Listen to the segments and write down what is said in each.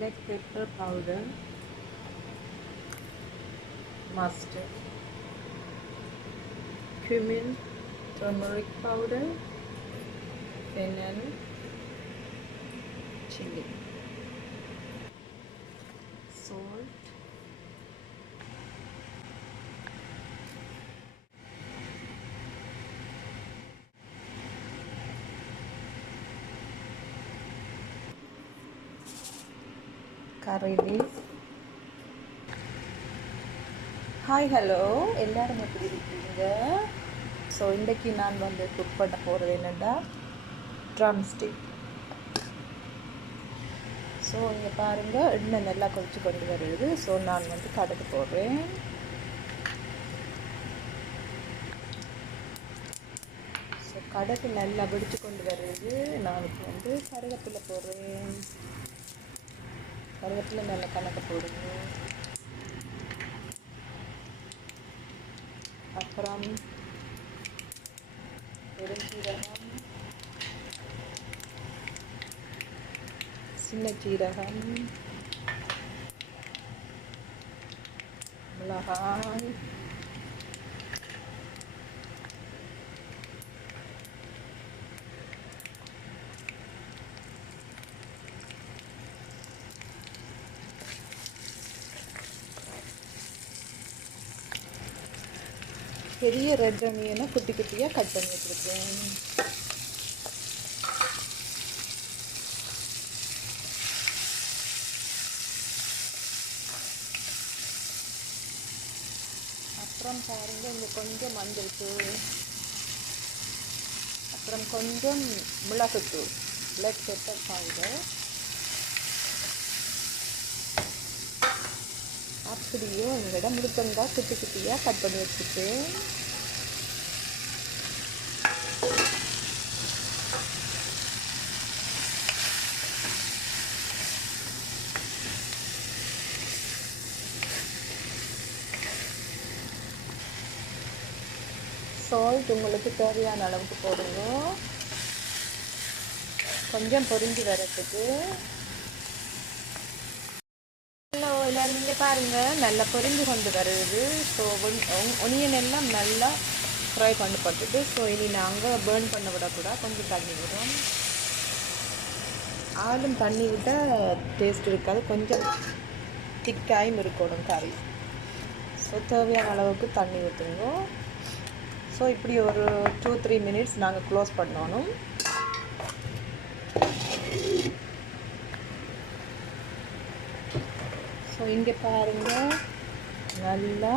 black pepper powder, mustard, cumin, turmeric powder, fennel, chili, salt, curry leaf. Hi hello எல்லோரும் எப்படி இருக்கீங்க? So இன்றைக்கி நான் வந்து குக் பண்ண போகிறது என்னென்னா ட்ரம் ஸ்டிக். ஸோ இங்கே பாருங்கள், எண்ணெய் நல்லா கொதிச்சு கொண்டு வருது. ஸோ நான் வந்து கடுகு போடுறேன். ஸோ கடுகு நல்லா வெடிச்சு கொண்டு வருது. நான் இப்போ வந்து கருவேப்பிலை போடுறேன். கருவேப்பிலை நல்லா கணக்கு போடுங்க. அப்புறம் பெருஞ்சீரகம், சின்ன சீரகம், மிளகாய், பெரிய ரெட் ஆனியனை குட்டி குட்டியாக கட் பண்ணி வச்சுருக்கேன். அப்புறம் பாருங்கள், இங்கே கொஞ்சம் மஞ்சள் தூள், அப்புறம் கொஞ்சம் மிளகுத்தூள், பிளாக் பெப்பர் பவுடர். அப்படியே எங்களிடம் முழுக்கங்காய் குட்டி குட்டியாக கட் பண்ணி வச்சுருக்கேன். சால்ட் உங்களுக்கு தேவையான அளவுக்கு போடுங்க. கொஞ்சம் பொரிஞ்சு வரத்துக்கு. எல்லோரும் இங்கே பாருங்கள், நல்லா பொரிஞ்சு கொண்டு வருது. ஸோ ஒனியன் எல்லாம் நல்லா ஃப்ரை பண்ணி போட்டுட்டு, ஸோ இனி நாங்கள் பேர்ன் பண்ண விடக்கூடாது. கொஞ்சம் தண்ணி விடும். ஆளும் தண்ணி விட்டால் டேஸ்ட் இருக்காது. கொஞ்சம் திக்காயும் இருக்கணும் கறி. ஸோ தேவையான அளவுக்கு தண்ணி ஊற்றுங்க. ஸோ இப்படி ஒரு 2-3 மினிட்ஸ் நாங்கள் க்ளோஸ் பண்ணணும். ஸோ இங்கே பாருங்கள், நல்லா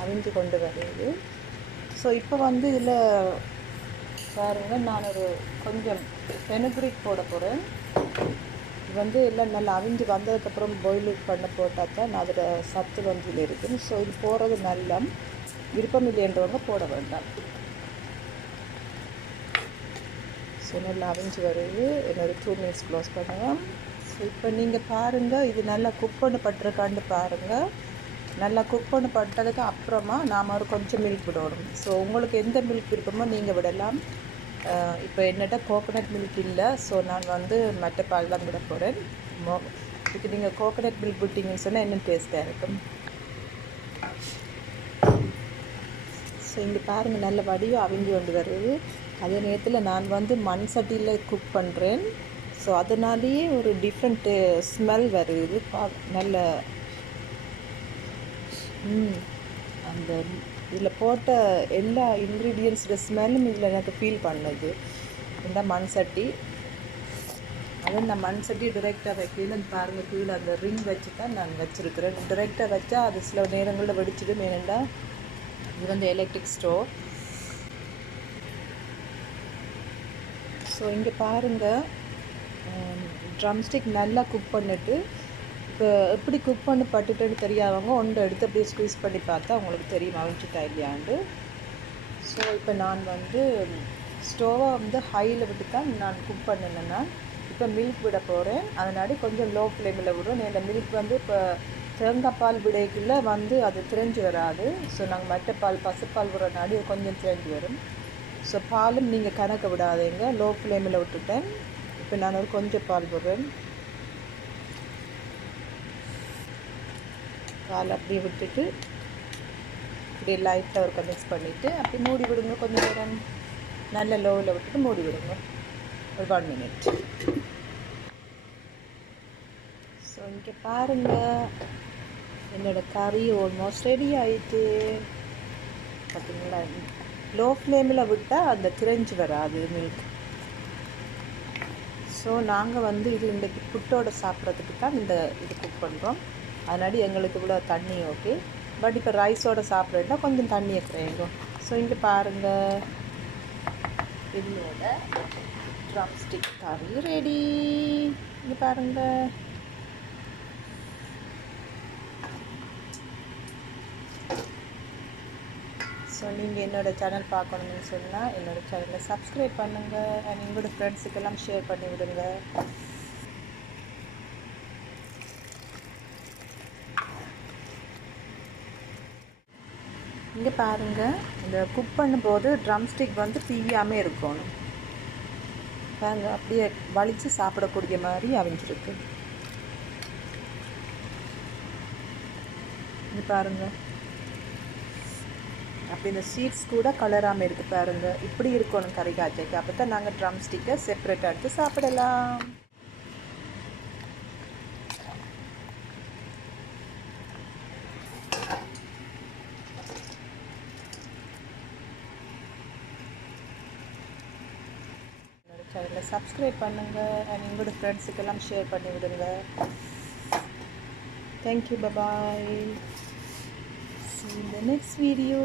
அவிஞ்சு கொண்டு வருது. ஸோ இப்போ வந்து இதில் பாருங்கள், நான் ஒரு கொஞ்சம் ஃபெனுக்ரிக் போட போகிறேன். இது வந்து எல்லாம் நல்லா அவிஞ்சு வந்ததுக்கப்புறம் பாயில் பண்ண போட்டால் தான் அதில் சத்து வந்து இதில் இருக்குது. ஸோ இது போடுறது நல்லா விருப்பம் இல்லைன்றவங்க போட வேண்டாம். ஸோ நல்லா அவிஞ்சு வருது. இன்னொரு 2 மினிட்ஸ் க்ளோஸ் பண்ணுவோம். ஸோ இப்போ நீங்கள் பாருங்கள், இது நல்லா குக் பண்ண பட்டிருக்கான்னு பாருங்கள். நல்லா குக் பண்ண பட்டதுக்கு அப்புறமா நாம் ஒரு கொஞ்சம் மில்க் விடணும். ஸோ உங்களுக்கு எந்த மில்க் விருப்பமோ நீங்கள் விடலாம். இப்போ என்னட்ட கோகோனட் மில்க் இல்லை. ஸோ நான் வந்து மற்ற பால் தான் விட போகிறேன். இதுக்கு நீங்கள் கோகோனட் மில்க் விட்டிங்கன்னு சொன்னால் இன்னும் டேஸ்ட்டாக இருக்கும். ஸோ இங்கே பாருங்கள், நல்ல வடிவம் அவிஞ்சு கொண்டு வருது. அதே நேரத்தில் நான் வந்து மண் சட்டியில் குக் பண்ணுறேன். ஸோ அதனாலேயே ஒரு டிஃப்ரெண்ட் ஸ்மெல் வருது. நல்ல அந்த இதில் போட்ட எல்லா இன்க்ரீடியன்ஸோட ஸ்மெல்லும் இதில் எனக்கு ஃபீல் பண்ணுது. இந்த மண் சட்டி, அதுவும் நான் மண் சட்டி டிரெக்டாக வைக்கல. பாருங்கள், கீழே அந்த ரிங் வச்சு தான் நான் வச்சுருக்கிறேன். டிரெக்டாக வச்சா அது சில நேரங்களில் வெடிச்சிடும். ஏனெண்டா இது வந்து எலக்ட்ரிக் ஸ்டோவ். ஸோ இங்கே பாருங்கள், ட்ரம்ஸ்டிக் நல்லா குக் பண்ணிவிட்டு, இப்போ எப்படி குக் பண்ணி பட்டுட்டுன்னு தெரியாதவங்க ஒன்று எடுத்து அப்படியே ஸ்குவீஸ் பண்ணி பார்த்தா உங்களுக்கு தெரியும் அவிஞ்சிட்டா இல்லையாண்டு. ஸோ இப்போ நான் வந்து ஸ்டோவை வந்து ஹையில் விட்டு தான் நான் குக் பண்ணினேன்னா, இப்போ மில்க் விட போகிறேன். அதனாடி கொஞ்சம் லோ ஃப்ளேமில் விடுறோம். இந்த மில்க் வந்து இப்போ தேங்காய் பால் விடைக்குள்ளே வந்து அது திரிஞ்சு வராது. ஸோ நாங்கள் மற்ற பால் பசுப்பால் விடுறனாடி கொஞ்சம் திரிஞ்சு வரும். ஸோ பாலும் நீங்கள் கணக்க விடாதீங்க, லோ ஃப்ளேமில் விட்டுட்டேன். இப்போ நான் ஒரு கொஞ்சம் பால் போடுறேன். கால் அப்படியே விட்டுட்டு இப்படியே லைட்டாக ஒருக்க மிக்ஸ் பண்ணிவிட்டு அப்படி மூடி விடுங்க. கொஞ்சம் நேரம் நல்ல லோவில் விட்டுட்டு மூடி விடுங்க ஒரு 1 மினிட். ஸோ இங்கே பாருங்கள், என்னோடய கறி ஆல்மோஸ்ட் ரெடி ஆகிட்டு. பார்த்தீங்களா, லோ ஃப்ளேமில் விட்டால் அந்த கிரஞ்ச் வராது மில்க். ஸோ நாங்கள் வந்து இது இன்றைக்கி புட்டோட சாப்பிட்றதுக்கு தான் இது குக் பண்ணுறோம். அதனாடி எங்களுக்கு இவ்வளோ தண்ணி ஓகே. பட் இப்போ ரைஸோடு சாப்பிட்றதுனா கொஞ்சம் தண்ணியை குறையும். ஸோ இங்கே பாருங்கள், என்னோட ட்ரம் ஸ்டிக் கறி ரெடி. இங்கே பாருங்கள். ஸோ நீங்கள் என்னோடய சேனல் பார்க்கணுன்னு சொன்னால் என்னோடய சேனலை சப்ஸ்கிரைப் பண்ணுங்கள் அண்ட் உங்களோட ஃப்ரெண்ட்ஸுக்கெல்லாம் ஷேர் பண்ணி விடுங்க. இங்கே பாருங்கள், இந்த குக் பண்ணும்போது ட்ரம் ஸ்டிக் வந்து பிய்யாமல் இருக்கணும். பாருங்கள், அப்படியே வலித்து சாப்பிடக்கூடிய மாதிரி அவிஞ்சிருக்கு. இங்கே பாருங்கள், அப்படி இந்த சீட்ஸ் கூட கலராமல் இருக்குது பாருங்கள். இப்படி இருக்கணும் கறி காய்ச்சக்கு. அப்போ தான் நாங்கள் ட்ரம் ஸ்டிக்கை செப்பரேட்டாக எடுத்து சாப்பிடலாம். சேனலை சப்ஸ்கிரைப் பண்ணுங்கள் அண்ட் உங்களோட ஃப்ரெண்ட்ஸுக்கெல்லாம் ஷேர் பண்ணி விடுங்க. Thank you, bye bye. See you in the next video.